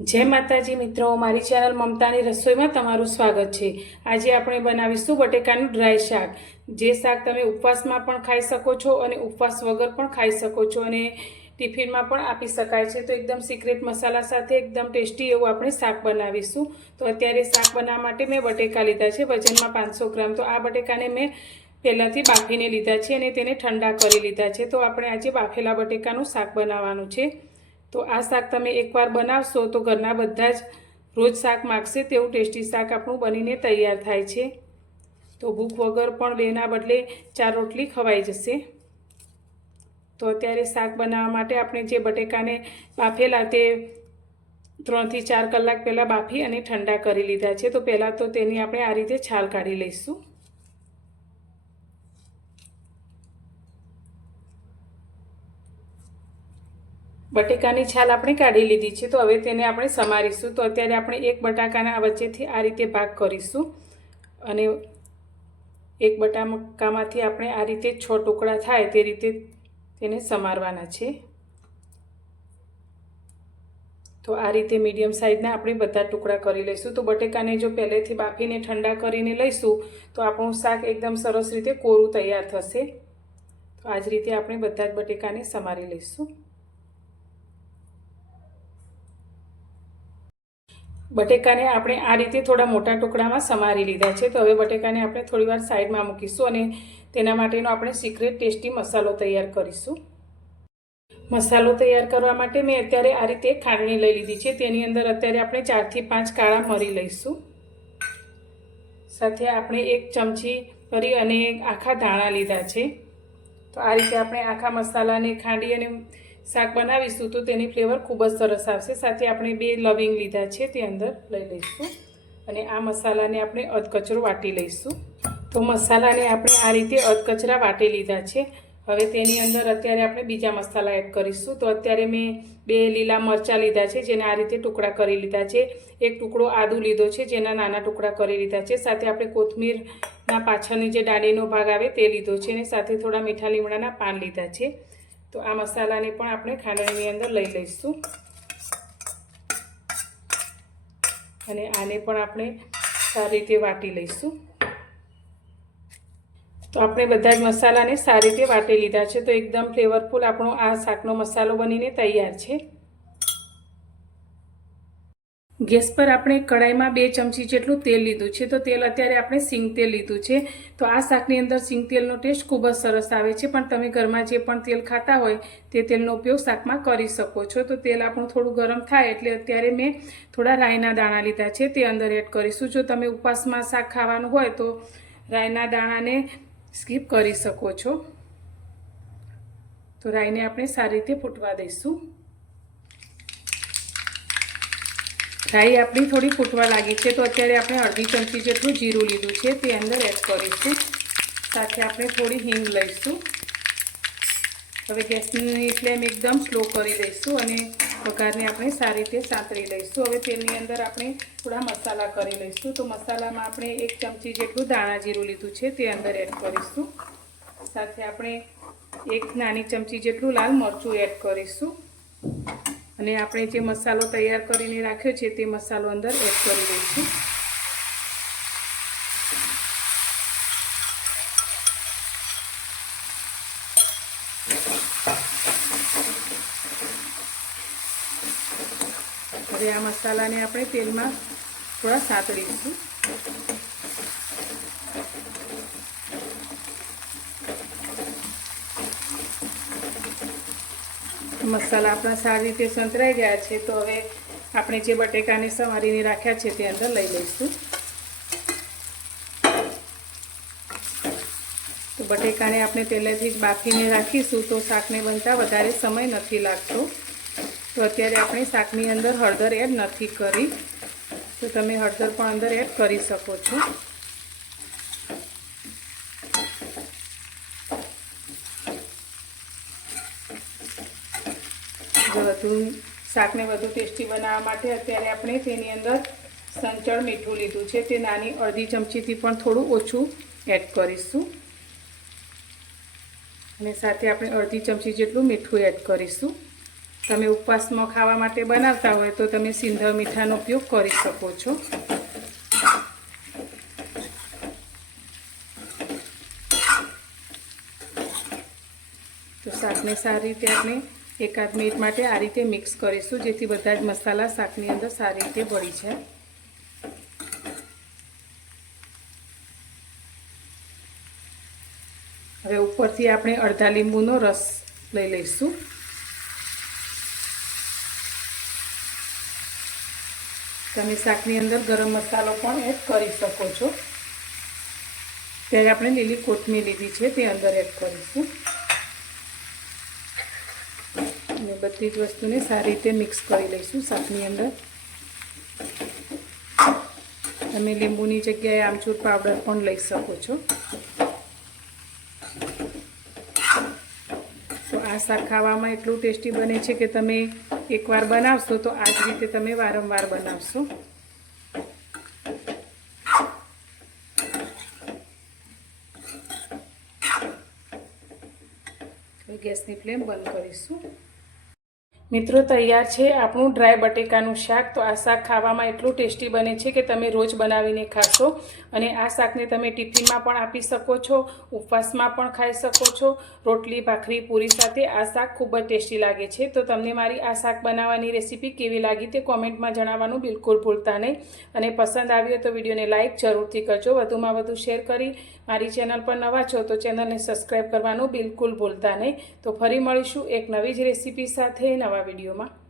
જય માતાજી મિત્રો, મારી ચેનલ મમતાની રસોઈમાં તમારું સ્વાગત છે. આજે આપણે બનાવીશું બટેકાનું ડ્રાય શાક. જે શાક તમે ઉપવાસમાં પણ ખાઈ શકો છો અને ઉપવાસ વગર પણ ખાઈ શકો છો અને ટિફિનમાં પણ આપી શકાય છે. તો એકદમ સિક્રેટ મસાલા સાથે એકદમ ટેસ્ટી એવું આપણે શાક બનાવીશું. તો અત્યારે શાક બનાવવા માટે મેં બટેકા લીધા છે, વજનમાં પાંચસો ગ્રામ. તો આ બટેકાને મેં પહેલાંથી બાફીને લીધા છે અને તેને ઠંડા કરી લીધા છે. તો આપણે આજે બાફેલા બટેકાનું શાક બનાવવાનું છે. તો આ શાક તમે એકવાર બનાવશો તો ઘરના બધા જ રોજ શાક માગશે તેવું ટેસ્ટી શાક આપણું બનીને તૈયાર થાય છે. તો ભૂખ વગર પણ બેના બદલે ચાર રોટલી ખવાઈ જશે. તો અત્યારે શાક બનાવવા માટે આપણે જે બટેકાને બાફેલા તે ત્રણથી ચાર કલાક પહેલાં બાફી અને ઠંડા કરી લીધા છે. તો પહેલાં તો તેની આપણે આ રીતે છાલ કાઢી લઈશું. બટેકાની છાલ આપણે કાઢી લીધી છે. તો હવે તેને આપણે સમારીશું. તો અત્યારે આપણે એક બટાકાના વચ્ચેથી આ રીતે ભાગ કરીશું. અને એક બટાકામાંથી આપણે આ રીતે છ ટુકડા થાય તે રીતે તેને સમારવાના છે. તો આ રીતે મીડિયમ સાઇઝના આપણે બધા ટુકડા કરી લઈશું. તો બટેકાને જો પહેલેથી બાફીને ઠંડા કરીને લઈશું, તો આપણું શાક એકદમ સરસ રીતે કોરું તૈયાર થશે. તો આ જ રીતે આપણે બધા જ બટેકાને સમારી લઈશું. બટેકાને આપણે આ રીતે થોડા મોટા ટુકડામાં સમારી લીધા છે. તો હવે બટેકાને આપણે થોડીવાર સાઈડમાં મૂકીશું અને તેના માટેનો આપણે સિક્રેટ ટેસ્ટી મસાલો તૈયાર કરીશું. મસાલો તૈયાર કરવા માટે મેં અત્યારે આ રીતે ખાંડણી લઈ લીધી છે. તેની અંદર અત્યારે આપણે ચારથી પાંચ કાળા મરી લઈશું. સાથે આપણે એક ચમચી ભરી અને આખા ધાણા લીધા છે. તો આ રીતે આપણે આખા મસાલાને ખાંડી અને શાક બનાવીશું તો તેની ફ્લેવર ખૂબ જ સરસ આવશે. સાથે આપણે બે લવિંગ લીધા છે, તે અંદર લઈ લઈશું. અને આ મસાલાને આપણે અધકચરો વાટી લઈશું. તો મસાલાને આપણે આ રીતે અધકચરા વાટી લીધા છે. હવે તેની અંદર અત્યારે આપણે બીજા મસાલા એડ કરીશું. તો અત્યારે મેં બે લીલા મરચાં લીધા છે, જેને આ રીતે ટુકડા કરી લીધા છે. એક ટુકડો આદુ લીધો છે, જેના નાના ટુકડા કરી લીધા છે. સાથે આપણે કોથમીરના પાછળની જે ડાળીનો ભાગ આવે તે લીધો છે અને સાથે થોડા મીઠા લીમડાના પાન લીધા છે. તો આ મસાલાને પણ આપણે ખાંડણીની અંદર લઈ લઈશું. અને આને પણ આપણે સારી રીતે વાટી લઈશું. તો આપણે બધા જ મસાલાને સારી રીતે વાટી લીધા છે. તો એકદમ ફ્લેવરફુલ આપણો આ શાકનો મસાલો બનીને તૈયાર છે. ગેસ પર આપણે કઢાઈમાં બે ચમચી જેટલું તેલ લીધું છે. તો તેલ અત્યારે આપણે સિંગ તેલ લીધું છે. તો આ શાકની અંદર સિંગ તેલનો ટેસ્ટ ખૂબ જ સરસ આવે છે. પણ તમે ઘરમાં જે પણ તેલ ખાતા હોય, તે તેલનો ઉપયોગ શાકમાં કરી શકો છો. તો તેલ આપણું થોડું ગરમ થાય એટલે અત્યારે મેં થોડા રાઈના દાણા લીધા છે. તે અંદર એડ કરીશું. જો તમે ઉપવાસમાં શાક ખાવાનું હોય, તો રાઈના દાણાને સ્કીપ કરી શકો છો. તો રાઈને આપણે સારી રીતે ફૂટવા દઈશું. રાઈ આપણી થોડી ફૂટવા લાગી છે, તો અત્યારે આપણે અડધી ચમચી જેટલું જીરું લીધું છે, તે અંદર એડ કરીશું. સાથે આપણે થોડી હિંગ લઈશું. હવે ગેસની ફ્લેમ એકદમ સ્લો કરી દઈશું અને વઘારને આપણે સારી રીતે સાંતળી લઈશું. હવે તેની અંદર આપણે થોડા મસાલા કરી લઈશું. તો મસાલામાં આપણે એક ચમચી જેટલું દાણા જીરું લીધું છે, તે અંદર એડ કરીશું. સાથે આપણે એક નાની ચમચી જેટલું લાલ મરચું એડ કરીશું. અને આપણે જે મસાલો તૈયાર કરીને રાખ્યો છે તે મસાલો અંદર એડ કરી દઈશું. હવે આ મસાલાને આપણે તેલમાં થોડા સાતળીશું મસાલા આપણા સારી રીતે સંતરાઈ ગયા છે, તો હવે આપણે જે બટેકાને સવારીને રાખ્યા છે તે અંદર લઈ લઈશું. તો બટેકાને આપણે પહેલેથી જ બાફીને રાખીશું, તો શાકને બનતા વધારે સમય નથી લાગતો. તો અત્યારે આપણે શાકની અંદર હળદર એડ નથી કરી. તો તમે હળદર પણ અંદર એડ કરી શકો છો. વધુ શાકને વધુ ટેસ્ટી બનાવવા માટે અત્યારે આપણે તેની અંદર સંચળ મીઠું લીધું છે. તે નાની અડધી ચમચીથી પણ થોડું ઓછું એડ કરીશું. અને સાથે આપણે અડધી ચમચી જેટલું મીઠું એડ કરીશું. તમે ઉપવાસમાં ખાવા માટે બનાવતા હોય તો તમે સિંધવ મીઠાનો ઉપયોગ કરી શકો છો. તો શાકને સારી રીતે આપણે એકાદ મિનિટ માટે આ રીતે મિક્સ કરીશું, જેથી બધા જ મસાલા શાકની અંદર સારી રીતે ભળી જાય. હવે ઉપરથી આપણે અડધા લીંબુનો રસ લઈ લઈશું. તમે શાકની અંદર ગરમ મસાલો પણ એડ કરી શકો છો. ત્યારે આપણે લીલી કોથમીર લીધી છે, તે અંદર એડ કરીશું. અને બધી જ વસ્તુને સારી રીતે મિક્સ કરી લઈશું શાકની અંદર. તમે લીંબુની જગ્યાએ આમચૂર પાવડર પણ લઈ શકો છો. તો આ શાક ખાવામાં એટલું ટેસ્ટી બને છે કે તમે એકવાર બનાવશો તો આ જ રીતે તમે વારંવાર બનાવશો. ગેસની ફ્લેમ બંધ કરીશું. મિત્રો, તૈયાર છે આપણું ડ્રાય બટેકાનું શાક. તો આ શાક ખાવામાં એટલું ટેસ્ટી બને છે કે તમે રોજ બનાવીને ખાશો અને આ શાકને તમે ટિફિનમાં પણ આપી શકો છો, ઉપવાસમાં પણ ખાઈ શકો છો. રોટલી, ભાખરી, પૂરી સાથે આ શાક ખૂબ જ ટેસ્ટી લાગે છે. તો તમને મારી આ શાક બનાવવાની રેસીપી કેવી લાગી તે કોમેન્ટમાં જણાવવાનું બિલકુલ ભૂલતા નહીં. અને પસંદ આવ્યો તો વિડીયોને લાઇક જરૂરથી કરજો. વધુમાં વધુ શેર કરી મારી ચેનલ પર નવા છો તો ચેનલને સબસ્ક્રાઈબ કરવાનું બિલકુલ ભૂલતા નહીં. તો ફરી મળીશું એક નવી જ રેસીપી સાથે. નવા વિડીયોમાં.